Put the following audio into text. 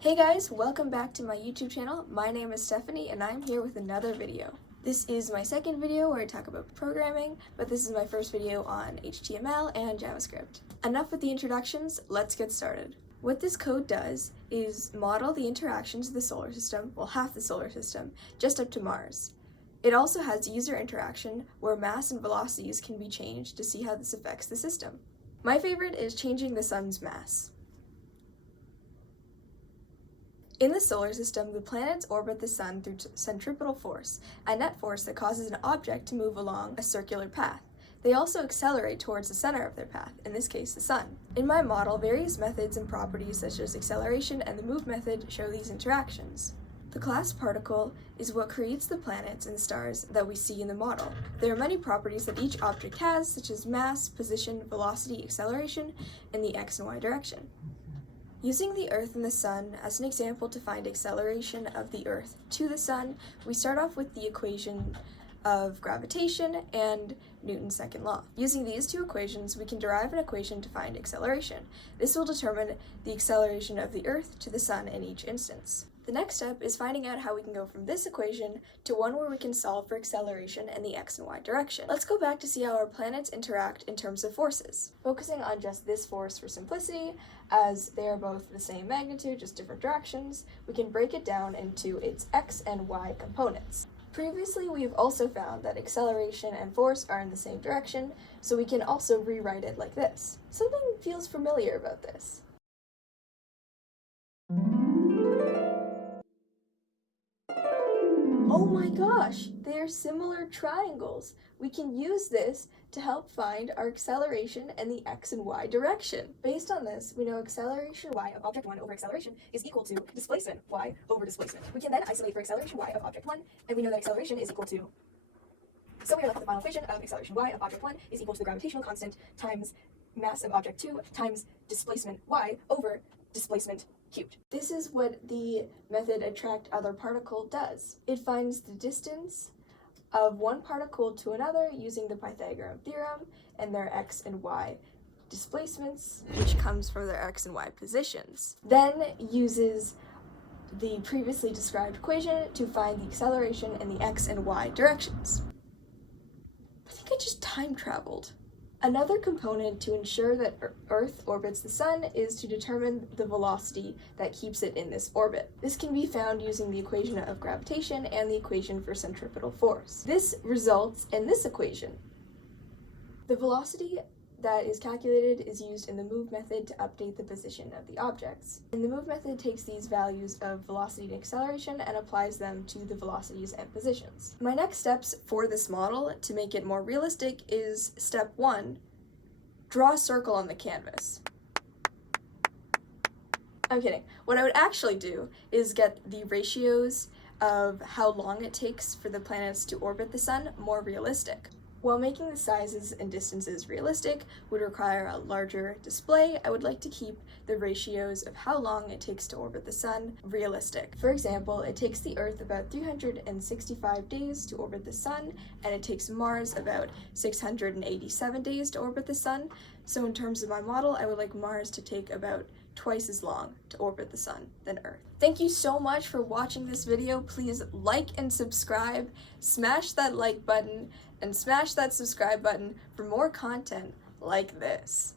Hey guys, welcome back to my YouTube channel. My name is Stephanie and I'm here with another video. This is my second video where I talk about programming, but this is my first video on HTML and JavaScript. Enough with the introductions, let's get started. What this code does is model the interactions of the solar system, well half the solar system, just up to Mars. It also has user interaction where mass and velocities can be changed to see how this affects the system. My favorite is changing the sun's mass. In the solar system, the planets orbit the sun through centripetal force, a net force that causes an object to move along a circular path. They also accelerate towards the center of their path, in this case the sun. In my model, various methods and properties such as acceleration and the move method show these interactions. The class particle is what creates the planets and stars that we see in the model. There are many properties that each object has, such as mass, position, velocity, acceleration, and the x and y direction. Using the Earth and the Sun as an example to find acceleration of the Earth to the Sun, we start off with the equation of gravitation and Newton's second law. Using these two equations, we can derive an equation to find acceleration. This will determine the acceleration of the Earth to the Sun in each instance. The next step is finding out how we can go from this equation to one where we can solve for acceleration in the x and y direction. Let's go back to see how our planets interact in terms of forces. Focusing on just this force for simplicity, as they are both the same magnitude, just different directions, we can break it down into its x and y components. Previously, we've also found that acceleration and force are in the same direction, so we can also rewrite it like this. Something feels familiar about this. Oh my gosh, they are similar triangles. We can use this to help find our acceleration and the x and y direction. Based on this, we know acceleration y of object 1 over acceleration is equal to displacement y over displacement. We can then isolate for acceleration y of object 1, and we know that acceleration is equal to... So we are left with the final equation of acceleration y of object 1 is equal to the gravitational constant times mass of object 2 times displacement y over displacement cubed. This is what the method attract other particle does. It finds the distance of one particle to another using the Pythagorean theorem and their x and y displacements, which comes from their x and y positions. Then uses the previously described equation to find the acceleration in the x and y directions. I think I just time traveled. Another component to ensure that Earth orbits the Sun is to determine the velocity that keeps it in this orbit. This can be found using the equation of gravitation and the equation for centripetal force. This results in this equation. The velocity that is calculated is used in the move method to update the position of the objects. And the move method takes these values of velocity and acceleration and applies them to the velocities and positions. My next steps for this model to make it more realistic is step 1, draw a circle on the canvas. I'm kidding. What I would actually do is get the ratios of how long it takes for the planets to orbit the Sun more realistic. While making the sizes and distances realistic would require a larger display, I would like to keep the ratios of how long it takes to orbit the Sun realistic. For example, it takes the Earth about 365 days to orbit the Sun, and it takes Mars about 687 days to orbit the Sun. So in terms of my model, I would like Mars to take about twice as long to orbit the Sun than Earth. Thank you so much for watching this video. Please like and subscribe, smash that like button, and smash that subscribe button for more content like this.